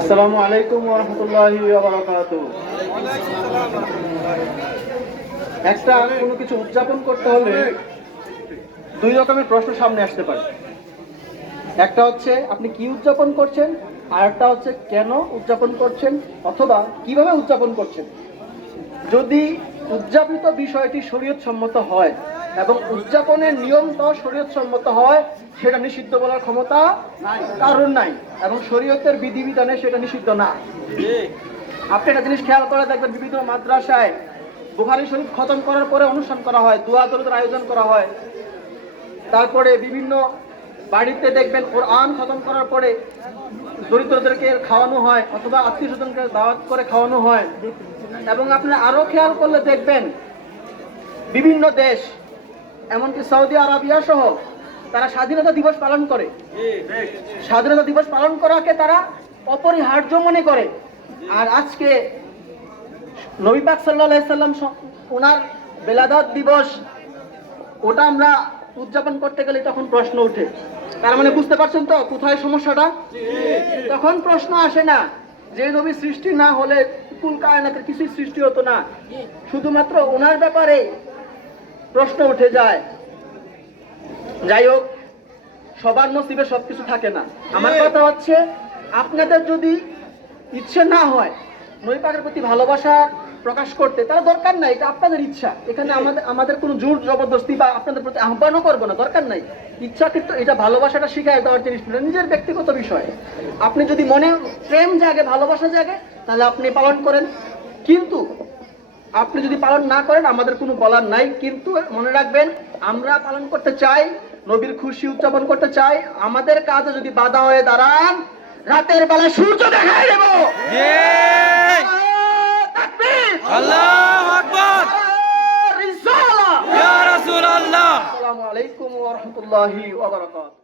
আসসালামু আলাইকুম ওয়া রাহমাতুল্লাহি ওয়া বারাকাতুহু। একটা কোনো কিছু উদযাপন করতে হলে দুই রকমের প্রশ্ন সামনে আসতে পারে। একটা হচ্ছে আপনি কি উদযাপন করছেন, আর একটা হচ্ছে কেন উদযাপন করছেন অথবা কিভাবে উদযাপন করছেন। যদি উদযাপিত বিষয়টি শরীয়তসম্মত হয় এবং উদযাপনের নিয়মটাও শরীয়তসম্মত হয়, সেটা নিষিদ্ধ বলার ক্ষমতা কারণ নাই এবং শরীয়তের বিধিবিধানে সেটা নিষিদ্ধ না। আপনি একটা জিনিস খেয়াল করে দেখবেন, বিভিন্ন মাদ্রাসায় বুখারী শরীফ খতম করার পরে অনুষ্ঠান করা হয়, দোয়া দরুদের আয়োজন করা হয়। তারপরে বিভিন্ন বাড়িতে দেখবেন কোরআন খতম করার পরে দরিদ্রদেরকে খাওয়ানো হয় অথবা আত্মীয় স্বজনকে দাওয়াত করে খাওয়ানো হয়। এবং আপনি আরো খেয়াল করলে দেখবেন বিভিন্ন দেশ, এমনকি সৌদি আরবিয়া সহ, তারা স্বাধীনতা দিবস পালন করে। স্বাধীনতা দিবস পালন করাকে তারা অপরিহার্য মনে করে। আর আজকে নবী পাক সাল্লাল্লাহু আলাইহি সাল্লাম ওনার বেলাদাত দিবস, ওটা আমরা উদযাপন করতে গেলে তখন প্রশ্ন উঠে। তার মানে বুঝতে পারছেন তো কোথায় সমস্যাটা? তখন প্রশ্ন আসে না যে নবী সৃষ্টি না হলে কুল কায়নাতের কিছুই সৃষ্টি হতো না, শুধুমাত্র ওনার ব্যাপারে প্রশ্ন উঠে যায়। যাই হোক, সবার নসিবে সবকিছু থাকে না। আমার কথা হচ্ছে, আপনাদের যদি ইচ্ছে না হয় নবী পাকের প্রতি ভালোবাসা প্রকাশ করতে, তাহলে দরকার নাই, এটা আপনাদের ইচ্ছা। এখানে আমাদের কোনো জোর জবরদস্তি বা আপনাদের প্রতি আহ্বানও করবো না, দরকার নাই। ইচ্ছা কিন্তু এটা ভালোবাসাটা শিখায় দেওয়ার জিনিস না, নিজের ব্যক্তিগত বিষয়। আপনি যদি মনে প্রেম জাগে, ভালোবাসা জাগে, তাহলে আপনি পালন করেন। কিন্তু আপনি যদি পালন না করেন, আমাদের কোনো বলার নাই। কিন্তু মনে রাখবেন, আমরা পালন করতে চাই, নবীর খুশি উদযাপন করতে চাই। আমাদের কাজে যদি বাধা হয়ে দাঁড়ান, রাতের বেলা সূর্য দেখাই দেব। আল্লাহু আকবার, রিসালা ইয়া রাসূলুল্লাহ। আসসালামু আলাইকুম ওয়া রাহমাতুল্লাহি ওয়া বারাকাতুহু।